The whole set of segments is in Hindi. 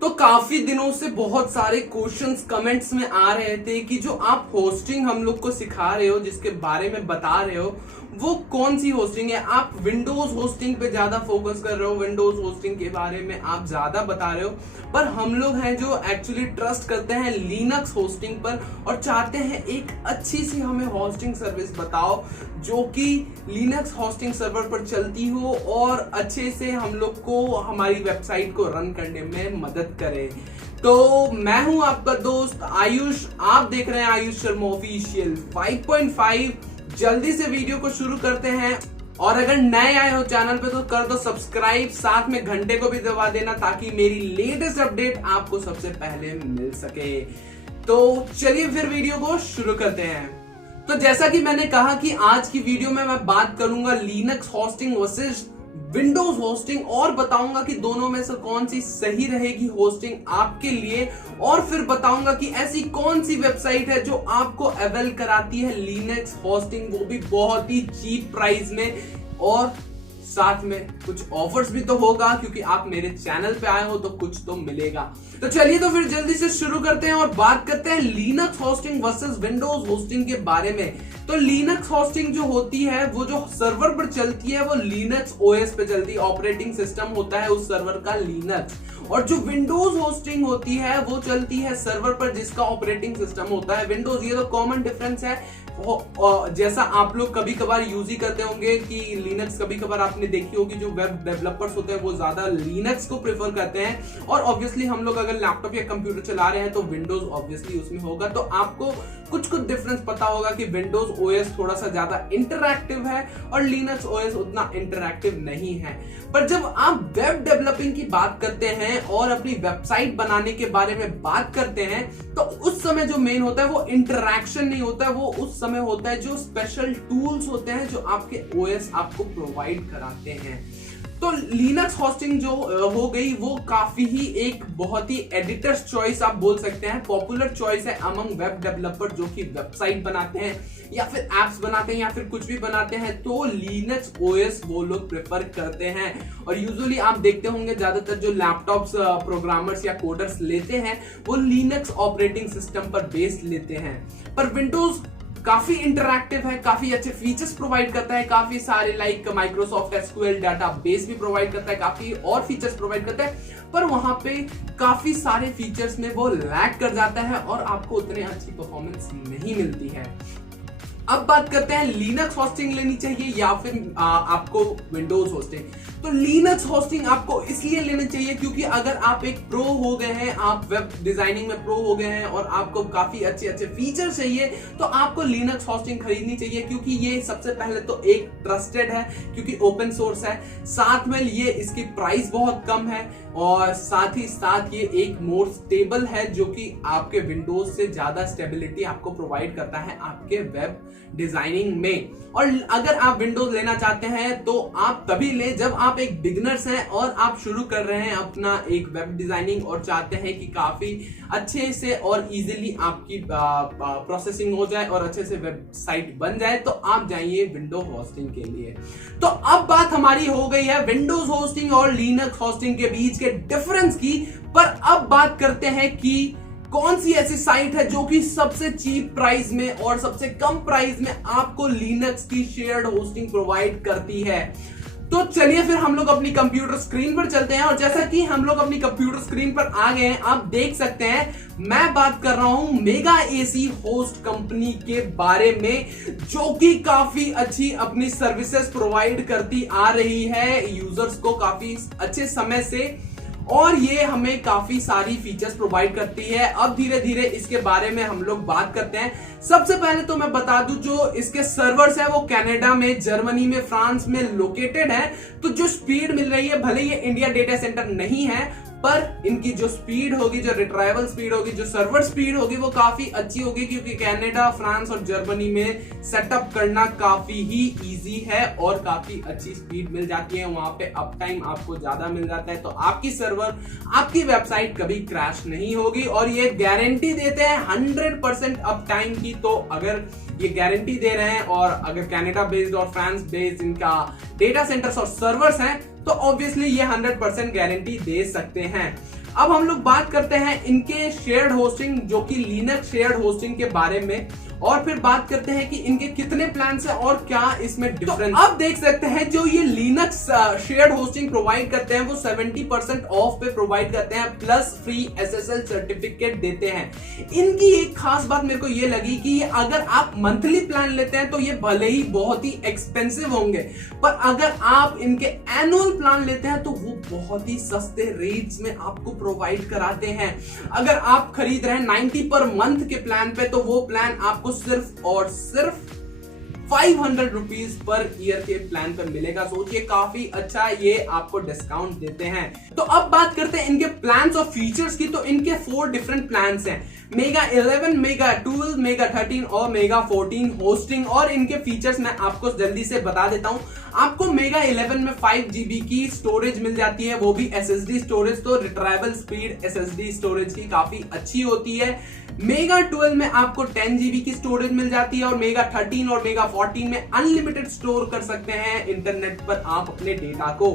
तो काफी दिनों से बहुत सारे क्वेश्चंस कमेंट्स में आ रहे थे कि जो आप होस्टिंग हम लोग को सिखा रहे हो, जिसके बारे में बता रहे हो, वो कौन सी होस्टिंग है। आप विंडोज होस्टिंग पे ज्यादा फोकस कर रहे हो, विंडोज होस्टिंग के बारे में आप ज्यादा बता रहे हो, पर हम लोग हैं जो एक्चुअली ट्रस्ट करते हैं लिनक्स होस्टिंग पर और चाहते हैं एक अच्छी सी हमें होस्टिंग सर्विस बताओ जो कि लिनक्स होस्टिंग सर्वर पर चलती हो और अच्छे से हम लोग को हमारी वेबसाइट को रन करने में मदद करे। तो मैं हूं आपका दोस्त आयुष, आप देख रहे हैं आयुष शर्मा ऑफिशियल 5.5। जल्दी से वीडियो को शुरू करते हैं और अगर नए आए हो चैनल पे तो कर दो सब्सक्राइब, साथ में घंटे को भी दबा देना ताकि मेरी लेटेस्ट अपडेट आपको सबसे पहले मिल सके। तो चलिए फिर वीडियो को शुरू करते हैं। तो जैसा कि मैंने कहा कि आज की वीडियो में मैं बात करूंगा Linux hosting versus Windows hosting और बताऊंगा कि दोनों में से कौन सी सही रहेगी होस्टिंग आपके लिए, और फिर बताऊंगा कि ऐसी कौन सी वेबसाइट है जो आपको अवेल कराती है लिनक्स होस्टिंग, वो भी बहुत ही चीप प्राइस में, और साथ में कुछ ऑफर्स भी तो होगा क्योंकि आप मेरे चैनल पे आए हो तो कुछ तो मिलेगा। तो चलिए तो फिर जल्दी से शुरू करते हैं और बात करते हैं Linux hosting versus Windows hosting के बारे में। तो लिनक्स होस्टिंग जो होती है वो जो सर्वर पर चलती है वो लिनक्स ओएस पे चलती है, ऑपरेटिंग सिस्टम होता है उस सर्वर का लिनक्स। और जो विंडोज होस्टिंग होती है वो चलती है सर्वर पर जिसका ऑपरेटिंग सिस्टम होता है विंडोज। ये तो कॉमन डिफरेंस है। जैसा आप लोग कभी कभार यूज ही करते होंगे कि लिनक्स, कभी कभार आपने देखी होगी जो वेब डेवलपर्स होते हैं वो ज्यादा लिनक्स को प्रेफर करते हैं, और ऑब्वियसली हम लोग अगर लैपटॉप या कंप्यूटर चला रहे हैं तो विंडोज ऑब्वियसली उसमें होगा। तो आपको कुछ डिफरेंस पता होगा कि विंडोज ओएस थोड़ा सा ज्यादा इंटरैक्टिव है और लिनक्स ओएस उतना इंटरैक्टिव नहीं है। पर जब आप वेब डेवलपिंग की बात करते हैं और अपनी वेबसाइट बनाने के बारे में बात करते हैं तो उस समय जो मेन होता है वो इंटरैक्शन नहीं होता है, वो उस समय होता है जो स्पेशल टूल्स होते हैं जो आपके ओएस आपको प्रोवाइड कराते हैं। तो लिनक्स होस्टिंग जो हो गई वो काफी ही एक बहुत ही एडिटर्स चॉइस आप बोल सकते हैं, पॉपुलर चॉइस है अमंग वेब डेवलपर जो कि वेबसाइट बनाते हैं या फिर एप्स बनाते हैं या फिर कुछ भी बनाते हैं, तो लिनक्स ओएस वो लोग प्रेफर करते हैं। और यूजुअली आप देखते होंगे ज्यादातर जो लैपटॉप्स प्रोग्रामर्स या कोडर्स लेते हैं वो लिनक्स ऑपरेटिंग सिस्टम पर बेस्ड लेते हैं। पर विंडोज काफी इंटरैक्टिव है, काफी अच्छे फीचर्स प्रोवाइड करता है, काफी सारे लाइक माइक्रोसॉफ्ट एसक्यूएल डाटाबेस भी प्रोवाइड करता है, काफी और फीचर्स प्रोवाइड करता है, पर वहां पे काफी सारे फीचर्स में वो लैग कर जाता है और आपको उतनी अच्छी परफॉर्मेंस नहीं मिलती है। अब बात करते हैं लिनक्स होस्टिंग लेनी चाहिए या फिर आपको विंडोज होस्टिंग। तो लिनक्स होस्टिंग आपको इसलिए लेनी चाहिए क्योंकि अगर आप एक प्रो हो गए हैं, आप वेब डिजाइनिंग में प्रो हो गए हैं और आपको काफी अच्छे अच्छे फीचर चाहिए तो आपको लिनक्स होस्टिंग खरीदनी चाहिए, क्योंकि ये सबसे पहले तो एक ट्रस्टेड है क्योंकि ओपन सोर्स है, साथ में ये इसकी प्राइस बहुत कम है और साथ ही साथ ये एक मोर स्टेबल है जो कि आपके विंडोज से ज्यादा स्टेबिलिटी आपको प्रोवाइड करता है आपके वेब डिजाइनिंग में। और अगर आप विंडोज लेना चाहते हैं तो आप तभी ले जब आप एक बिगिनर्स हैं और आप शुरू कर रहे हैं अपना एक वेब डिजाइनिंग और चाहते हैं कि काफी अच्छे से और इजीली आपकी प्रोसेसिंग हो जाए और अच्छे से वेबसाइट बन जाए, तो आप जाइए विंडो होस्टिंग के लिए। तो अब बात हमारी हो गई है विंडोज होस्टिंग और लिनक्स होस्टिंग के बीच के डिफरेंस की, पर अब बात करते हैं कि कौन सी ऐसी साइट है जो कि सबसे चीप प्राइस में और सबसे कम प्राइस में आपको लिनक्स की शेयर्ड होस्टिंग प्रोवाइड करती है। तो चलिए फिर हम लोग अपनी कंप्यूटर स्क्रीन पर चलते हैं और जैसा कि हम लोग अपनी कंप्यूटर स्क्रीन पर आ गए हैं, आप देख सकते हैं मैं बात कर रहा हूं मेगा एसी होस्ट कंपनी के बारे में जो कि काफी अच्छी अपनी सर्विसेज प्रोवाइड करती आ रही है यूजर्स को काफी अच्छे समय से, और ये हमें काफी सारी फीचर्स प्रोवाइड करती है। अब धीरे धीरे इसके बारे में हम लोग बात करते हैं। सबसे पहले तो मैं बता दूं जो इसके सर्वर्स है वो कनाडा में, जर्मनी में, फ्रांस में लोकेटेड है। तो जो स्पीड मिल रही है, भले ये इंडिया डेटा सेंटर नहीं है, पर इनकी जो स्पीड होगी, जो रिट्राइवल स्पीड होगी, जो सर्वर स्पीड होगी वो काफी अच्छी होगी क्योंकि कनाडा, फ्रांस और जर्मनी में सेटअप करना काफी ही इजी है और काफी अच्छी स्पीड मिल जाती है। वहां पे अप टाइम आपको ज्यादा मिल जाता है, तो आपकी सर्वर, आपकी वेबसाइट कभी क्रैश नहीं होगी। और ये गारंटी देते हैं 100% अप टाइम की। तो अगर ये गारंटी दे रहे हैं और अगर कनाडा बेस्ड और फ्रांस बेस्ड इनका डेटा सेंटर्स और सर्वर्स हैं तो ऑब्वियसली ये 100% गारंटी दे सकते हैं। अब हम लोग बात करते हैं इनके शेयर्ड होस्टिंग जो कि लिनक्स शेयर्ड होस्टिंग के बारे में, और फिर बात करते हैं कि इनके कितने प्लान्स हैं और क्या इसमें डिफरेंस। तो अब देख सकते हैं जो ये लिनक्स शेयर्ड होस्टिंग प्रोवाइड करते हैं वो 70% ऑफ पे प्रोवाइड करते हैं, प्लस फ्री SSL सर्टिफिकेट देते हैं। इनकी एक खास बात मेरे को ये लगी कि अगर आप मंथली प्लान लेते हैं तो ये भले ही बहुत ही एक्सपेंसिव होंगे, पर अगर आप इनके एनुअल प्लान लेते हैं तो वो बहुत ही सस्ते रेट्स में आपको प्रोवाइड कराते हैं। अगर आप खरीद रहे हैं 90 पर मंथ के प्लान पे, तो वो प्लान आपको सिर्फ और सिर्फ 500 रुपीज पर ईयर के प्लान पर मिलेगा। सोचिए काफी अच्छा ये आपको डिस्काउंट देते हैं। तो अब बात करते हैं इनके प्लान्स और फीचर्स की। तो इनके 4 डिफरेंट प्लान्स हैं, मेगा 11, मेगा 12, मेगा 13 और मेगा 14 होस्टिंग। और इनके फीचर्स मैं आपको जल्दी से बता देता हूं। आपको मेगा 11 में 5 GB की स्टोरेज मिल जाती है, वो भी SSD स्टोरेज, तो रिट्राइबल स्पीड SSD स्टोरेज की काफी अच्छी होती है। मेगा 12 में आपको 10 GB की स्टोरेज मिल जाती है, और मेगा 13 और मेगा 14 में अनलिमिटेड स्टोर कर सकते हैं इंटरनेट पर आप अपने डेटा को।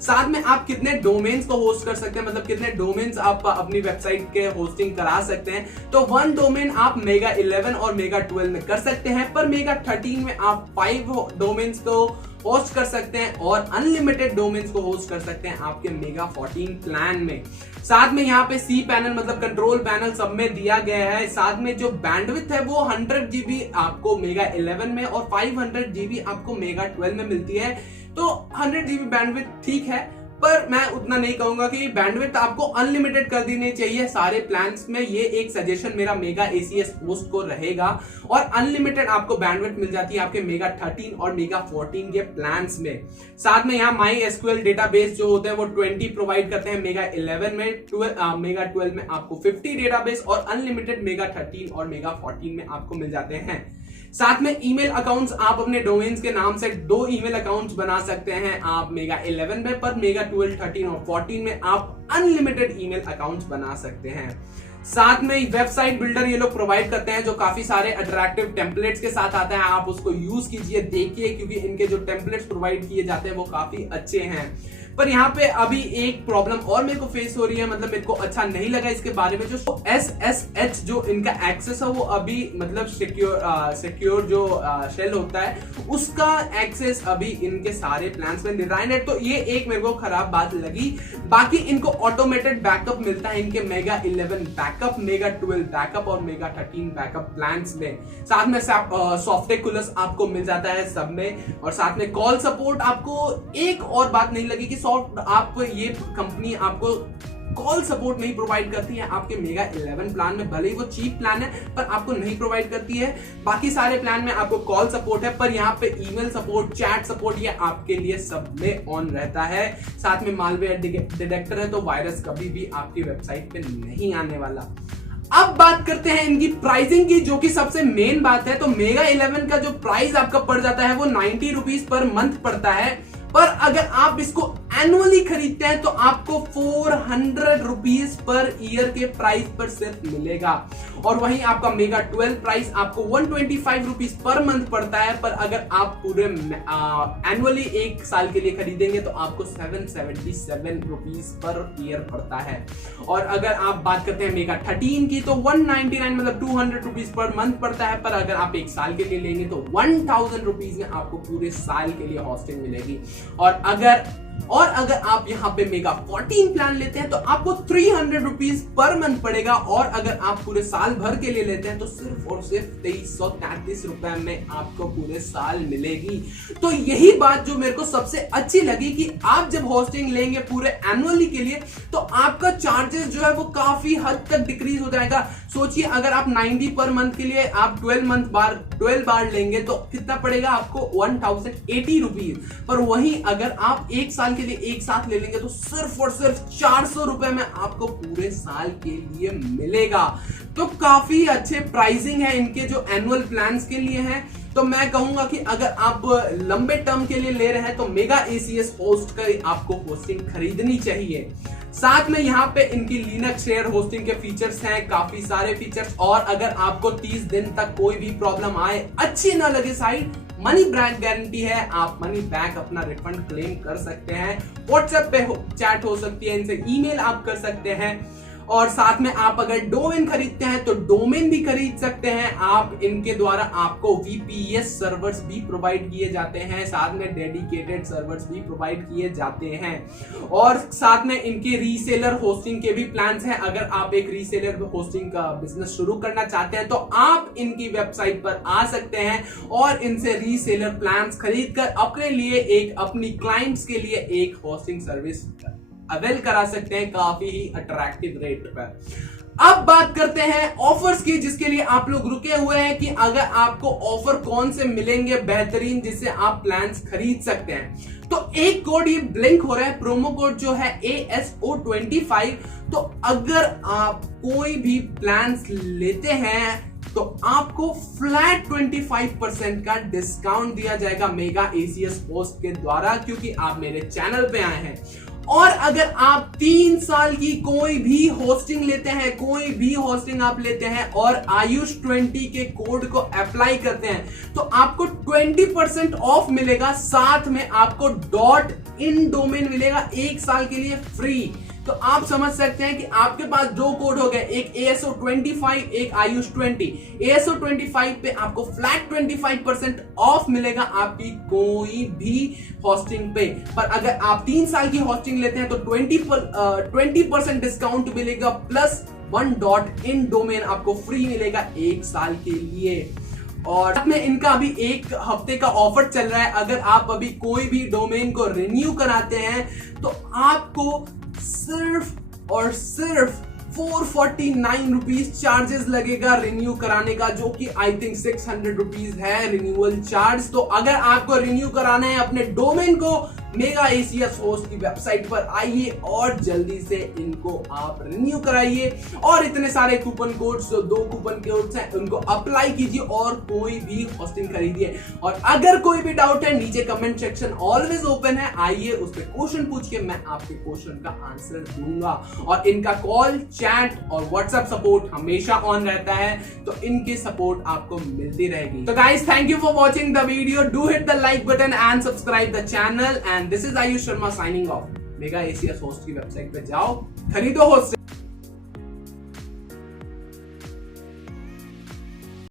साथ में आप कितने डोमेन्स को होस्ट कर सकते हैं, मतलब कितने डोमेन्स आप अपनी वेबसाइट के होस्टिंग करा सकते हैं। तो 1 डोमेन आप मेगा 11 और मेगा 12 में कर सकते हैं, पर मेगा 13 में आप 5 डोमेन्स को होस्ट कर सकते हैं और अनलिमिटेड डोमेन्स को होस्ट कर सकते हैं आपके मेगा 14 प्लान में। साथ में यहाँ पे सी पैनल मतलब कंट्रोल पैनल सब में दिया गया है। साथ में जो बैंडविड्थ है वो 100 GB आपको मेगा 11 में और 500 GB आपको मेगा 12 में मिलती है। तो 100 GB बैंडविड्थ ठीक है, पर मैं उतना नहीं कहूंगा कि बैंडविड्थ आपको अनलिमिटेड कर देनी चाहिए सारे प्लान्स में। ये एक सजेशन मेरा मेगा ACS पोस्ट को रहेगा। और अनलिमिटेड आपको बैंडविड्थ मिल जाती है आपके मेगा 13 और मेगा 14 के प्लान्स में। साथ में यहाँ MySQL डेटाबेस जो होते हैं वो 20 प्रोवाइड करते हैं मेगा 11 में, मेगा 12 में आपको 50 डेटाबेस, और अनलिमिटेड मेगा 13 और मेगा 14 में आपको मिल जाते हैं। साथ में ईमेल अकाउंट्स आप अपने डोमेन्स के नाम से 2 ईमेल अकाउंट्स बना सकते हैं आप मेगा 11 में, पर मेगा 12, 13 और 14 में आप अनलिमिटेड ईमेल अकाउंट्स बना सकते हैं। साथ में वेबसाइट बिल्डर ये लोग प्रोवाइड करते हैं जो काफी सारे अट्रैक्टिव टेम्पलेट्स के साथ आता है। आप उसको यूज कीजिए, देखिए, क्योंकि इनके जो टेम्पलेट्स प्रोवाइड किए जाते हैं वो काफी अच्छे हैं। पर यहाँ पे अभी एक प्रॉब्लम और मेरे को फेस हो रही है, मतलब मेरे को अच्छा नहीं लगा इसके बारे में। जो SSH जो इनका एक्सेस है वो अभी मतलब सिक्योर जो शेल होता है उसका एक्सेस अभी इनके सारे प्लान्स में डिजाइन है, तो ये एक मेरे को खराब बात लगी। बाकी इनको ऑटोमेटेड बैकअप मिलता है इनके मेगा 11 बैकअप, मेगा 12 बैकअप और मेगा 13 बैकअप प्लान्स में। साथ में सॉफ्टवेयर आपको मिल जाता है सब में, और साथ में कॉल सपोर्ट आपको एक और बात नहीं लगी कि आप ये कंपनी आपको कॉल सपोर्ट नहीं प्रोवाइड करती है आपके मेगा 11 प्लान में। भले ही वो चीप प्लान है पर आपको नहीं प्रोवाइड करती है। बाकी सारे प्लान में आपको कॉल सपोर्ट है, पर यहाँ पे ईमेल सपोर्ट, चैट सपोर्ट ये आपके लिए सब में ऑन रहता है। साथ में मालवेयर डिटेक्टर है, तो वायरस कभी भी आपकी वेबसाइट पे नहीं आने वाला। अब बात करते हैं इनकी प्राइसिंग की, जो कि सबसे मेन बात है। तो मेगा 11 का जो प्राइस आपका पड़ जाता है वो 90 रुपीज पर मंथ पड़ता है, पर अगर आप इसको एनुअली खरीदते हैं तो आपको 400 रुपीज पर ईयर के प्राइस पर सिर्फ मिलेगा। और वहीं आपका मेगा 12 प्राइस आपको 125 रुपीज पर मंथ पड़ता है, पर अगर आप पूरे एनुअली 1 साल के लिए खरीदेंगे तो आपको 777 रुपीज पर ईयर पड़ता है। और अगर आप बात करते हैं मेगा 13 की तो 199 मतलब 200 रुपीज पर मंथ पड़ता है, पर अगर आप 1 साल के लिए लेंगे तो 1000 रुपीज में आपको पूरे साल के लिए हॉस्टिंग मिलेगी। और अगर आप यहाँ पे मेगा 14 प्लान लेते हैं तो आपको 300 रुपीज पर मंथ पड़ेगा, और अगर आप पूरे साल भर के लिए लेते हैं तो सिर्फ और सिर्फ 2333 रुपए में आपको पूरे साल मिलेगी। तो यही बात जो मेरे को सबसे अच्छी लगी कि आप जब होस्टिंग लेंगे पूरे एनुअली के लिए तो आपका चार्जेस जो है वो काफी हद तक डिक्रीज हो जाएगा। सोचिए अगर आप 90 पर मंथ के लिए आप 12 बार लेंगे तो कितना पड़ेगा आपको 1080 रुपीज, पर वहीं अगर आप 1 साल के लिए एक साथ ले लेंगे तो सिर्फ और सिर्फ 400 रुपए में आपको पूरे साल के लिए मिलेगा। तो काफी अच्छे प्राइसिंग है इनके जो एनुअल प्लान्स के लिए हैं। तो तो मैं कहूंगा कि अगर आप लंबे टर्म के लिए ले रहे हैं तो मेगा एसीएस होस्ट का आपको होस्टिंग खरीदनी चाहिए। साथ में यहाँ पे इनकी लिनक्स शेयर होस्टिंग के फीचर्स हैं, काफी सारे फीचर्स। और अगर आपको 30 दिन तक कोई भी प्रॉब्लम आए, अच्छी ना लगे साइट, मनी बैक गारंटी है, आप मनी बैक अपना रिफंड क्लेम कर सकते हैं। व्हाट्सएप पे चैट हो सकती है, इनसे ईमेल आप कर सकते हैं। और साथ में आप अगर डोमेन खरीदते हैं तो डोमेन भी खरीद सकते हैं आप। इनके द्वारा आपको VPS सर्वर्स भी प्रोवाइड किए जाते हैं, साथ में डेडिकेटेड सर्वर्स भी प्रोवाइड किए जाते हैं। और साथ में इनके रीसेलर होस्टिंग के भी प्लान्स हैं। अगर आप एक रीसेलर होस्टिंग का बिजनेस शुरू करना चाहते हैं तो आप इनकी वेबसाइट पर आ सकते हैं और इनसे रीसेलर प्लान्स खरीद कर अपने लिए अपनी क्लाइंट्स के लिए एक होस्टिंग सर्विस अवेल करा सकते हैं काफी ही अट्रैक्टिव रेट पर। अब बात करते हैं ऑफर्स की, जिसके लिए आप लोग रुके हुए हैं कि अगर आपको ऑफर कौन से मिलेंगे बेहतरीन जिससे आप प्लान्स खरीद सकते हैं। तो एक कोड ये ब्लिंक हो रहा है, प्रोमो कोड जो है ASO25। तो अगर आप कोई भी प्लान्स लेते हैं तो आपको फ्लैट 25% का डिस्काउंट दिया जाएगा मेगा एसीएस होस्ट के द्वारा, क्योंकि आप मेरे चैनल पे आए हैं। और अगर आप 3 साल की कोई भी होस्टिंग लेते हैं, कोई भी होस्टिंग आप लेते हैं और आयुष 20 के कोड को अप्लाई करते हैं तो आपको 20% ऑफ मिलेगा। साथ में आपको .in डोमेन मिलेगा 1 साल के लिए फ्री। तो आप समझ सकते हैं कि आपके पास 2 कोड हो गए, एक ASO25, एक आयुष 20। ASO25 पे आपको फ्लैट 25% ऑफ मिलेगा आपकी कोई भी होस्टिंग पे। पर अगर आप 3 साल की होस्टिंग लेते हैं तो 20% डिस्काउंट मिलेगा, प्लस .in डोमेन आपको फ्री मिलेगा 1 साल के लिए। और साथ में इनका अभी 1 हफ्ते का ऑफर चल रहा है। अगर आप अभी कोई भी डोमेन को रिन्यू कराते हैं तो आपको सिर्फ और सिर्फ 449 रुपीज चार्जेस लगेगा रिन्यू कराने का, जो कि आई थिंक 600 रुपीज है रिन्यूअल चार्ज। तो अगर आपको रिन्यू कराना है अपने डोमेन को, मेगा एसीएस होस्ट की वेबसाइट पर आइए और जल्दी से इनको आप रिन्यू कराइए। और इतने सारे कूपन कोड्स, जो 2 कूपन कोड्स हैं, उनको अप्लाई कीजिए और कोई भी होस्टिंग खरीदिए। और अगर कोई भी डाउट है, नीचे कमेंट सेक्शन ऑलवेज ओपन है, आइए उस पर क्वेश्चन पूछ के मैं आपके क्वेश्चन का आंसर दूंगा। और इनका कॉल, चैट और व्हाट्सएप सपोर्ट हमेशा ऑन रहता है, तो इनकी सपोर्ट आपको मिलती रहेगी। तो guys, thank you for watching the video. Do hit the like button and subscribe the channel. And this is Ayush Sharma signing off. Mega ACS host की वेबसाइट पे जाओ, खरीदो होस्ट।